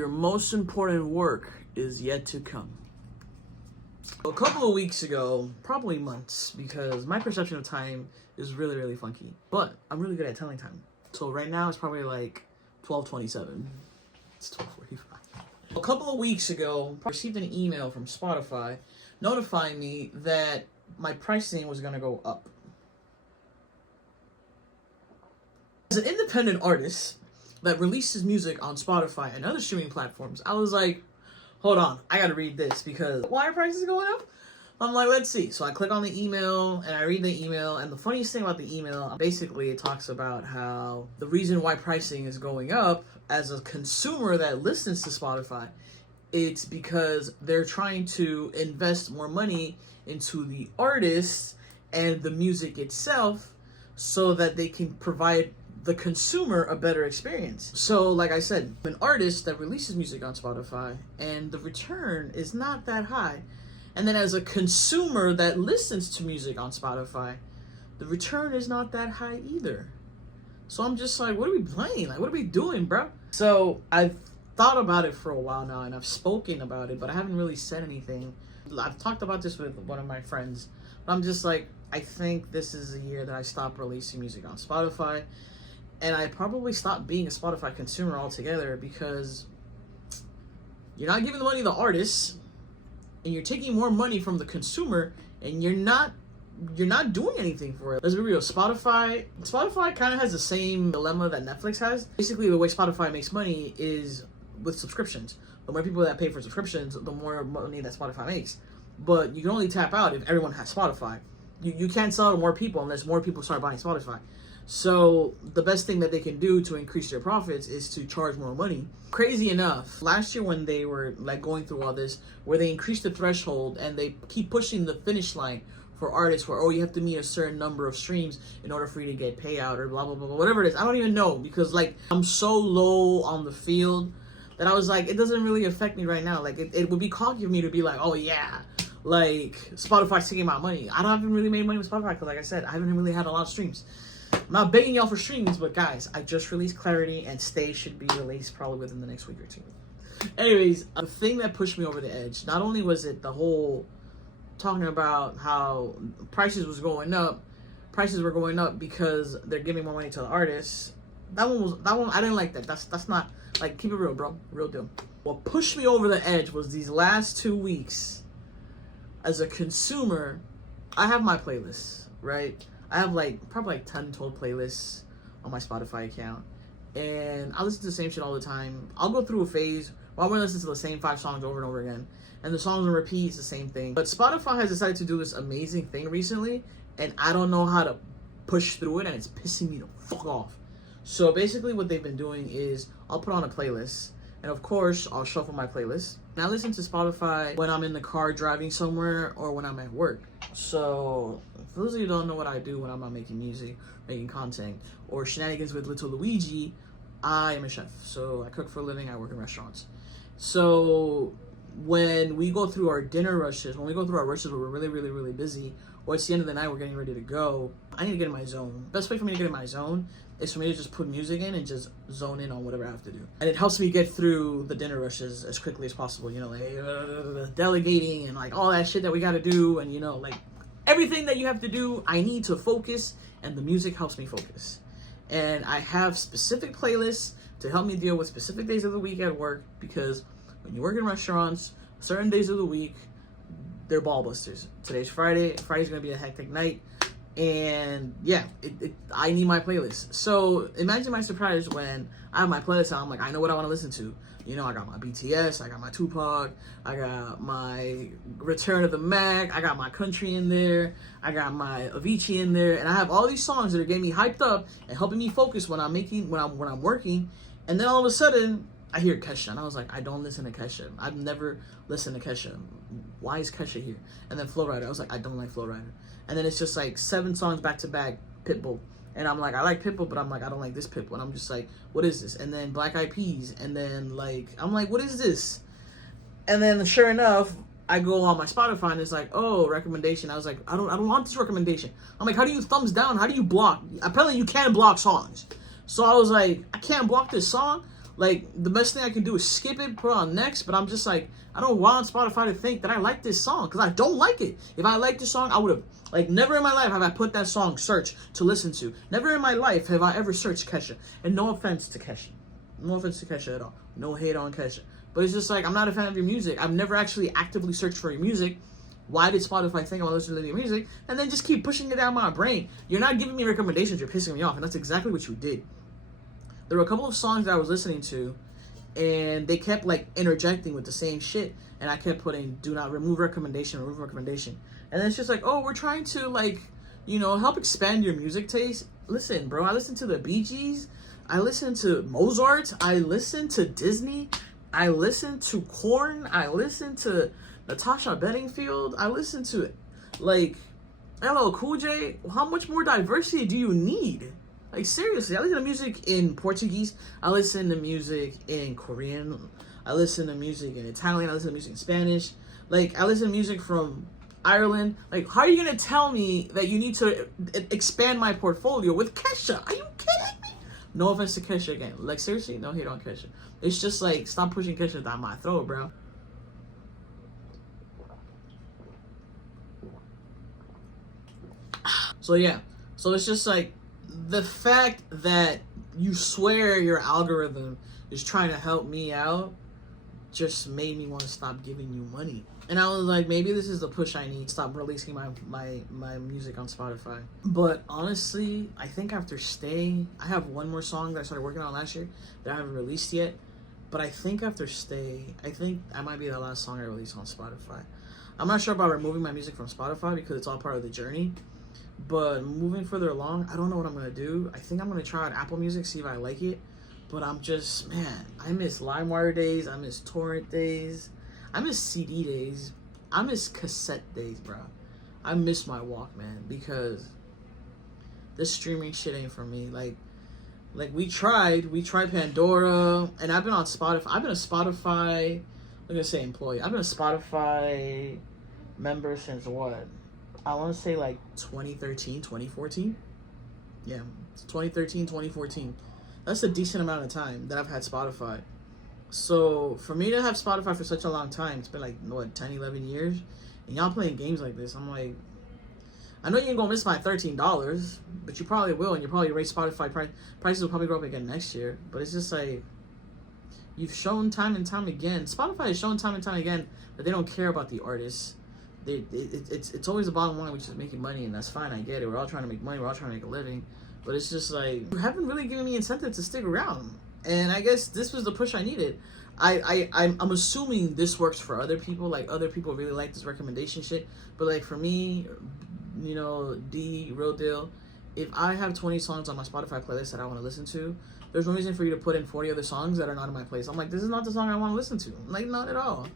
Your most important work is yet to come. A couple of weeks ago, probably months, because my perception of time is really, really funky. But I'm really good at telling time. So right now it's probably like 12:27. It's 12:45. A couple of weeks ago, I received an email from Spotify notifying me that my pricing was gonna go up. As an independent artist that releases music on Spotify and other streaming platforms, I was like, hold on, I gotta read this because why are prices going up? I'm like, let's see. So I click on the email and I read the email, and the funniest thing about the email, basically it talks about how the reason why pricing is going up as a consumer that listens to Spotify, it's because they're trying to invest more money into the artists and the music itself so that they can provide the consumer a better experience. So like I said, an artist that releases music on Spotify and the return is not that high. And then as a consumer that listens to music on Spotify, the return is not that high either. So I'm just like, what are we playing? Like, what are we doing, bro? So I've thought about it for a while now and I've spoken about it, but I haven't really said anything. I've talked about this with one of my friends, but I'm just like, I think this is the year that I stop releasing music on Spotify. And I probably stopped being a Spotify consumer altogether because you're not giving the money to the artists and you're taking more money from the consumer and you're not doing anything for it. Let's be real, Spotify kind of has the same dilemma that Netflix has. Basically, the way Spotify makes money is with subscriptions. The more people that pay for subscriptions, the more money that Spotify makes. But you can only tap out if everyone has Spotify. You can't sell to more people unless more people start buying Spotify. So the best thing that they can do to increase their profits is to charge more money. Crazy enough, last year when they were like going through all this, where they increased the threshold and they keep pushing the finish line for artists where, oh, you have to meet a certain number of streams in order for you to get payout or blah, blah, blah, whatever it is. I don't even know because like I'm so low on the field that I was like, it doesn't really affect me right now. Like it would be cocky of me to be like, oh yeah, like Spotify's taking my money. I haven't really made money with Spotify because like I said, I haven't really had a lot of streams. I'm not begging y'all for streams, but guys, I just released Clarity and Stay should be released probably within the next week or two. Anyways, the thing that pushed me over the edge, not only was it the whole talking about how prices were going up because they're giving more money to the artists. That one I didn't like that. That's not, like, keep it real, bro. Real deal. What pushed me over the edge was these last 2 weeks. As a consumer, I have my playlists, right? I have probably 10 total playlists on my Spotify account. And I listen to the same shit all the time. I'll go through a phase where I'm going to listen to the same 5 songs over and over again. And the songs on repeat is the same thing. But Spotify has decided to do this amazing thing recently. And I don't know how to push through it. And it's pissing me the fuck off. So basically what they've been doing is I'll put on a playlist. And of course, I'll shuffle my playlist. And I listen to Spotify when I'm in the car driving somewhere or when I'm at work. So, for those of you who don't know what I do when I'm not making music, making content, or shenanigans with Little Luigi, I am a chef. So, I cook for a living, I work in restaurants. So, when we go through our dinner rushes, when we go through our rushes where we're really, really, really busy, or it's the end of the night, we're getting ready to go, I need to get in my zone. Best way for me to get in my zone is for me to just put music in and just zone in on whatever I have to do. And it helps me get through the dinner rushes as quickly as possible, you know, like delegating and like all that shit that we gotta do, and you know, like everything that you have to do, I need to focus, and the music helps me focus. And I have specific playlists to help me deal with specific days of the week at work, because when you work in restaurants, certain days of the week, they're ball busters. Today's Friday. Friday's gonna be a hectic night. And yeah, I need my playlist. So imagine my surprise when I have my playlist and I'm like, I know what I want to listen to. You know, I got my BTS, I got my Tupac, I got my Return of the Mac, I got my country in there, I got my Avicii in there, and I have all these songs that are getting me hyped up and helping me focus when I'm working. And then all of a sudden, I hear Kesha, and I was like, I don't listen to Kesha. I've never listened to Kesha. Why is Kesha here? And then Flo Rida, I was like, I don't like Flo Rida. And then it's just like 7 songs back to back, Pitbull. And I'm like, I like Pitbull, but I'm like, I don't like this Pitbull. And I'm just like, what is this? And then Black Eyed Peas. And then like, I'm like, what is this? And then sure enough, I go on my Spotify and it's like, oh, recommendation. I was like, I don't want this recommendation. I'm like, how do you thumbs down? How do you block? Apparently you can block songs. So I was like, I can't block this song. Like, the best thing I can do is skip it, put it on next, but I'm just like, I don't want Spotify to think that I like this song, because I don't like it. If I liked this song, I would have, like, never in my life have I put that song search to listen to. Never in my life have I ever searched Kesha. And no offense to Kesha. No offense to Kesha at all. No hate on Kesha. But it's just like, I'm not a fan of your music. I've never actually actively searched for your music. Why did Spotify think I want to listen to your music? And then just keep pushing it down my brain. You're not giving me recommendations. You're pissing me off. And that's exactly what you did. There were a couple of songs that I was listening to, and they kept like interjecting with the same shit. And I kept putting, do not remove recommendation, remove recommendation. And then it's just like, oh, we're trying to like, you know, help expand your music taste. Listen, bro, I listen to the Bee Gees. I listen to Mozart. I listen to Disney. I listen to Korn. I listen to Natasha Bedingfield. I listen to, like, LL Cool J. How much more diversity do you need? Like, seriously, I listen to music in Portuguese. I listen to music in Korean. I listen to music in Italian. I listen to music in Spanish. Like, I listen to music from Ireland. Like, how are you going to tell me that you need to expand my portfolio with Kesha? Are you kidding me? No offense to Kesha again. Like, seriously, no hate on Kesha. It's just like, stop pushing Kesha down my throat, bro. So yeah, so it's just like, the fact that you swear your algorithm is trying to help me out just made me want to stop giving you money. And I was like, maybe this is the push I need to stop releasing my music on Spotify. But honestly, I think after Stay, I have one more song that I started working on last year that I haven't released yet. But I think after Stay, I think that might be the last song I release on Spotify. I'm not sure about removing my music from Spotify because it's all part of the journey. But moving further along, I don't know what I'm going to do. I think I'm going to try out Apple Music, see if I like it. But I'm just, man, I miss LimeWire days. I miss torrent days. I miss CD days. I miss cassette days, bro. I miss my Walkman because this streaming shit ain't for me. Like we tried Pandora, and I've been on Spotify. I've been a Spotify, I'm gonna say employee. I've been a Spotify member since what? I want to say like 2013, 2014. Yeah, 2013, 2014. That's a decent amount of time that I've had Spotify. So for me to have Spotify for such a long time, it's been like, what, 10, 11 years? And y'all playing games like this, I'm like, I know you ain't gonna miss my $13, but you probably will, and you probably raise Spotify prices will probably go up again next year. But it's just like, you've shown time and time again, Spotify has shown time and time again that they don't care about the artists. It's always the bottom line, which is making money, and that's fine. I get it. We're all trying to make money. We're all trying to make a living. But it's just like, you haven't really given me incentive to stick around. And I guess this was the push I needed. I'm assuming this works for other people. Like, other people really like this recommendation shit. But like for me, you know, Real Deal, if I have 20 songs on my Spotify playlist that I want to listen to, there's no reason for you to put in 40 other songs that are not in my playlist. I'm like, this is not the song I want to listen to. Like, not at all.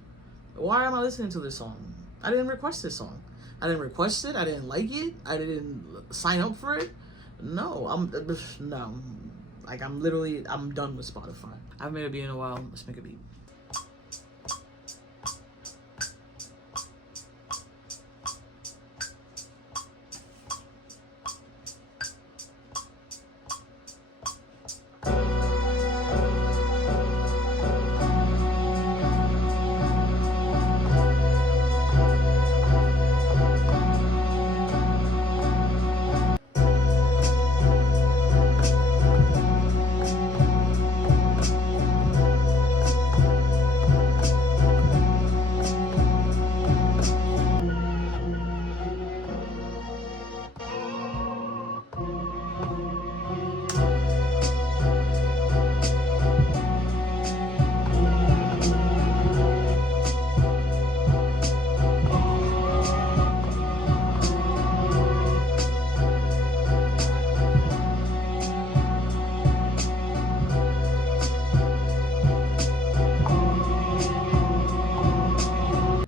Why am I listening to this song? I didn't request this song. I didn't request it. I didn't like it. I didn't sign up for it. No, no. Like, I'm done with Spotify. I haven't made a beat in a while. Let's make a beat.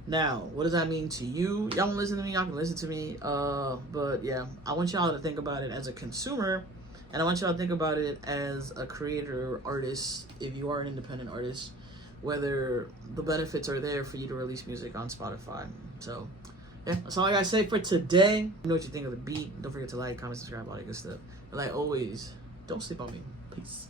Now, what does that mean to you? Y'all can listen to me, y'all can listen to me. But yeah, I want y'all to think about it as a consumer, and I want y'all to think about it as a creator or artist, if you are an independent artist, whether the benefits are there for you to release music on Spotify. So yeah, that's all I gotta say for today. You know what you think of the beat. Don't forget to like, comment, subscribe, all that good stuff. And like always, don't sleep on me. Peace.